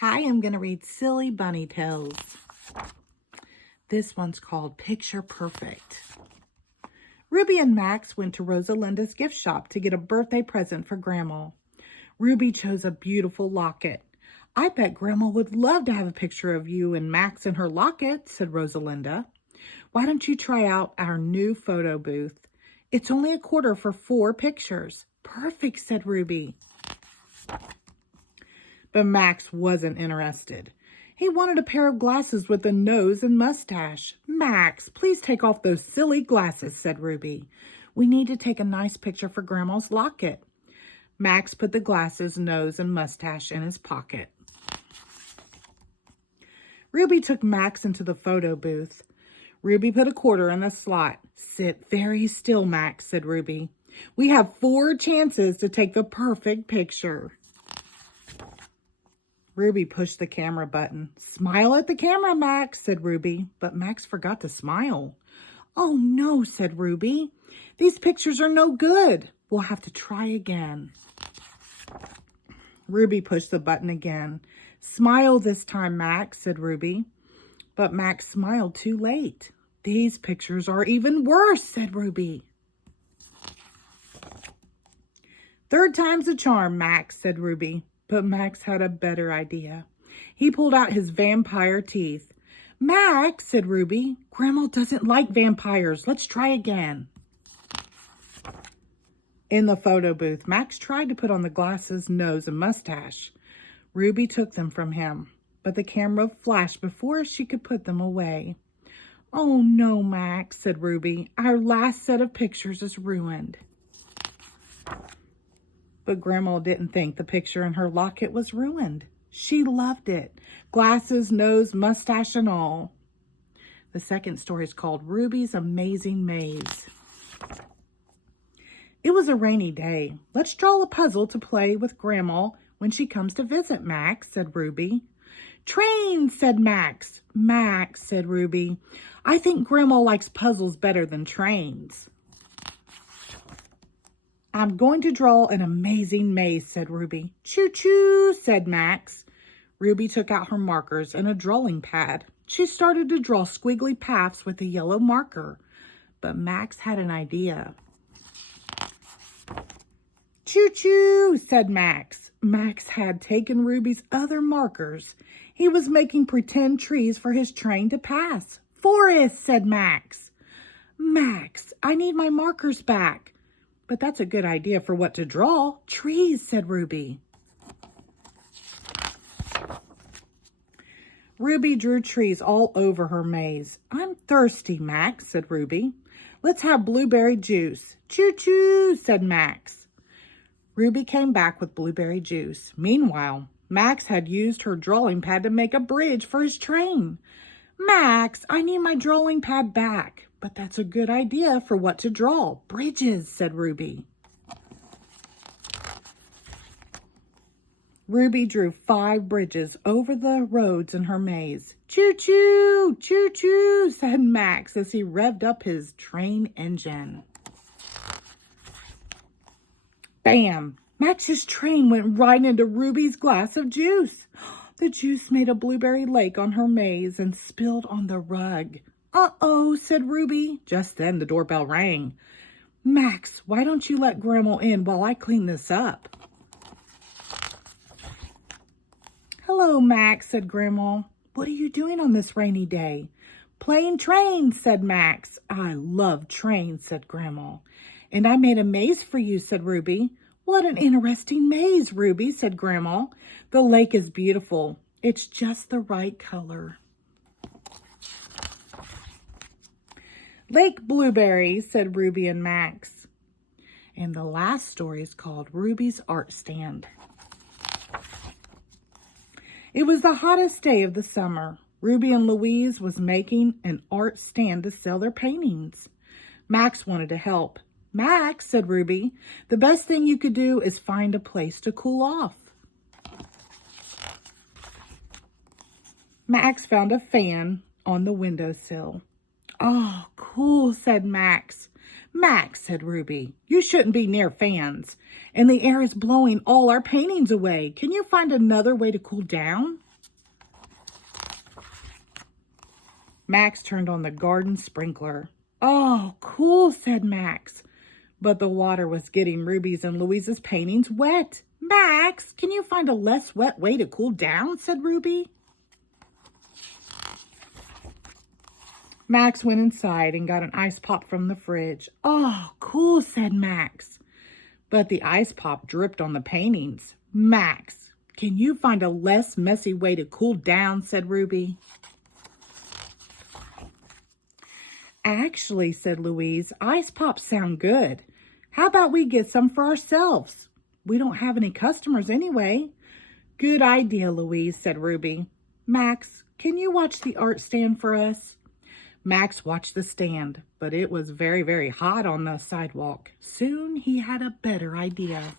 Hi, I'm going to read Silly Bunny Tales. This one's called Picture Perfect. Ruby and Max went to Rosalinda's gift shop to get a birthday present for Grandma. Ruby chose a beautiful locket. I bet Grandma would love to have a picture of you and Max in her locket, said Rosalinda. Why don't you try out our new photo booth? It's only a quarter for 4 pictures. Perfect, said Ruby. But Max wasn't interested. He wanted a pair of glasses with a nose and mustache. Max, please take off those silly glasses, said Ruby. We need to take a nice picture for Grandma's locket. Max put the glasses, nose, and mustache in his pocket. Ruby took Max into the photo booth. Ruby put a quarter in the slot. Sit very still, Max, said Ruby. We have 4 chances to take the perfect picture. Ruby pushed the camera button. Smile at the camera, Max, said Ruby, but Max forgot to smile. Oh no, said Ruby. These pictures are no good. We'll have to try again. Ruby pushed the button again. Smile this time, Max, said Ruby. But Max smiled too late. These pictures are even worse, said Ruby. 3rd time's a charm, Max, said Ruby. But Max had a better idea. He pulled out his vampire teeth. Max, said Ruby, Grandma doesn't like vampires. Let's try again. In the photo booth, Max tried to put on the glasses, nose, and mustache. Ruby took them from him, but the camera flashed before she could put them away. Oh no, Max, said Ruby. Our last set of pictures is ruined. But Grandma didn't think the picture in her locket was ruined. She loved it. Glasses, nose, mustache, and all. The second story is called Ruby's Amazing Maze. It was a rainy day. Let's draw a puzzle to play with Grandma when she comes to visit, Max, said Ruby. Trains, said Max. Max, said Ruby. I think Grandma likes puzzles better than trains. I'm going to draw an amazing maze, said Ruby. Choo-choo, said Max. Ruby took out her markers and a drawing pad. She started to draw squiggly paths with a yellow marker. But Max had an idea. Choo-choo, said Max. Max had taken Ruby's other markers. He was making pretend trees for his train to pass. Forest, said Max. Max, I need my markers back. But that's a good idea for what to draw. Trees, said Ruby. Ruby drew trees all over her maze. I'm thirsty, Max, said Ruby. Let's have blueberry juice. Choo-choo, said Max. Ruby came back with blueberry juice. Meanwhile, Max had used her drawing pad to make a bridge for his train. Max, I need my drawing pad back. But that's a good idea for what to draw. Bridges, said Ruby. Ruby drew 5 bridges over the roads in her maze. Choo-choo, choo-choo, said Max as he revved up his train engine. Bam! Max's train went right into Ruby's glass of juice. The juice made a blueberry lake on her maze and spilled on the rug. Uh-oh, said Ruby. Just then the doorbell rang. Max, why don't you let Grandma in while I clean this up? Hello, Max, said Grandma. What are you doing on this rainy day? Playing trains, said Max. I love trains, said Grandma. And I made a maze for you, said Ruby. What an interesting maze, Ruby, said Grandma. The lake is beautiful. It's just the right color. Lake Blueberry, said Ruby and Max. And the last story is called Ruby's Art Stand. It was the hottest day of the summer. Ruby and Louise was making an art stand to sell their paintings. Max wanted to help. Max, said Ruby, the best thing you could do is find a place to cool off. Max found a fan on the windowsill. Oh, cool, said Max. Max, said Ruby, you shouldn't be near fans. And the air is blowing all our paintings away. Can you find another way to cool down? Max turned on the garden sprinkler. "Oh, cool," said Max. But the water was getting Ruby's and Louise's paintings wet. "Max, can you find a less wet way to cool down?" said Ruby. Max went inside and got an ice pop from the fridge. "Oh, cool," said Max. But the ice pop dripped on the paintings. "Max, can you find a less messy way to cool down?" said Ruby. "Actually," said Louise, "ice pops sound good. How about we get some for ourselves? We don't have any customers anyway." "Good idea, Louise," said Ruby. "Max, can you watch the art stand for us?" Max watched the stand, but it was very, very hot on the sidewalk. Soon he had a better idea.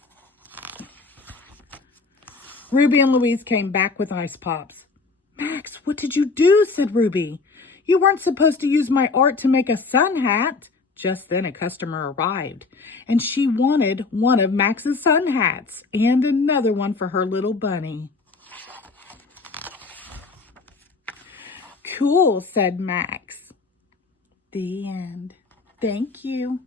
Ruby and Louise came back with ice pops. "Max, what did you do?" said Ruby. "You weren't supposed to use my art to make a sun hat." Just then a customer arrived, and she wanted one of Max's sun hats and another one for her little bunny. "Cool," said Max. The end. Thank you.